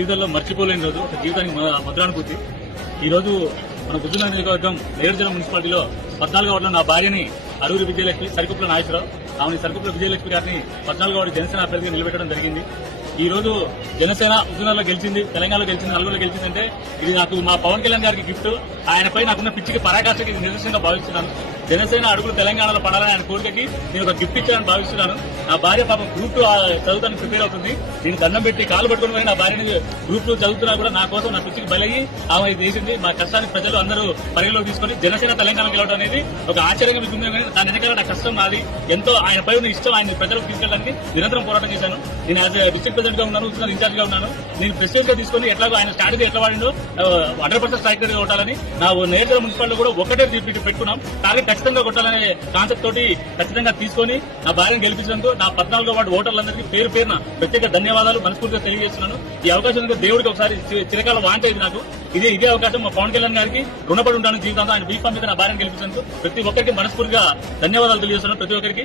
జీవితంలో మర్చిపోలేని రోజు, ఒక జీవితానికి ముద్రానుభూతి. ఈ రోజు మన హుజూర్నగర్ నియోజకవర్గం నేరేడుచర్ల మున్సిపాలిటీలో 14వ వార్డులో నా భార్యని అరూరి విజయలక్ష్మి, సరికుప్పల నాగేశ్వరరావు, ఆమె సరికుప్పల విజయలక్ష్మి గారిని 14వ వార్డు జనసేన అభ్యర్థిగా నిలబెట్టడం జరిగింది. ఈ రోజు జనసేన హుజూర్నగర్లో గెలిచింది, తెలంగాణలో గెలిచింది, నలుగురులో గెలిచిందంటే ఇది నాకు మా పవన్ కళ్యాణ్ గారికి గిఫ్ట్. ఆయనపై నాకున్న పిచ్చికి పరాకాష్ఠకి ఇది నిదర్శనంగా భావిస్తున్నాను. జనసేన అడుగులు తెలంగాణలో పడాలని ఆయన కోరికకి నేను ఒక గిఫ్ట్ ఇచ్చానని భావిస్తున్నాను. నా భార్య పాపం గ్రూప్ 2 చదువుతానికి ప్రిపేర్ అవుతుంది. నేను దండం పెట్టి కాలు పట్టుకుని నా భార్యని గ్రూప్ 2 చదువుతున్నా కూడా నా కోసం నా పిచ్చికి బలయ్యి ఆమె చేసింది. మా కష్టానికి ప్రజలు అందరూ పరిగణలోకి తీసుకుని జనసేన తెలంగాణ గెలవడం అనేది ఒక ఆశ్చర్యంగా మీకు ఉంది. దాని వెనకాల నా కష్టం నాది, ఎంతో ఆయన పై ఉన్న ఇష్టం ఆయన ప్రజలకు తీసుకెళ్ళడానికి నిరంతరం పోరాటం చేశాను. నేను యాజ్ డిస్ట్రిక్ట్ ప్రెసిడెంట్ గా ఉన్నాను, హుజూర్నగర్ ఇన్ఛార్జ్ గా ఉన్నాను. నేను ప్రెసిడెంట్ గా తీసుకుని ఎట్లాగో ఆయన స్ట్రాటజీ ఎట్లా వాడిండో 100% స్ట్రైక్ గా కొట్టాలని నా నేరేడుచర్ల మున్సిపాలిటీ కూడా ఒకటే పెట్టుకున్నాం. టార్గెట్ ఖచ్చితంగా కొట్టాలనే కాన్సెప్ట్ తోటి ఖచ్చితంగా తీసుకుని నా భార్యను గెలిపించడంతో నా 14వ వార్డు ఓటర్లందరికీ పేరు పేరున ప్రత్యేక ధన్యవాదాలు మనస్ఫూర్తిగా తెలియజేస్తున్నాను. ఈ అవకాశం దేవుడికి ఒకసారి చిరకాల వాంఛ ఇది నాకు. ఇదే అవకాశం మా పవన్ కళ్యాణ్ గారికి రుణపడి ఉంటాను జీవితంలో. ఆయన బీఫామ్ మీద నా భార్యను గెలిపించినందుకు ప్రతి ఒక్కరికి మనస్ఫూర్తిగా ధన్యవాదాలు తెలియజేస్తున్నాను. ప్రతి ఒక్కరికి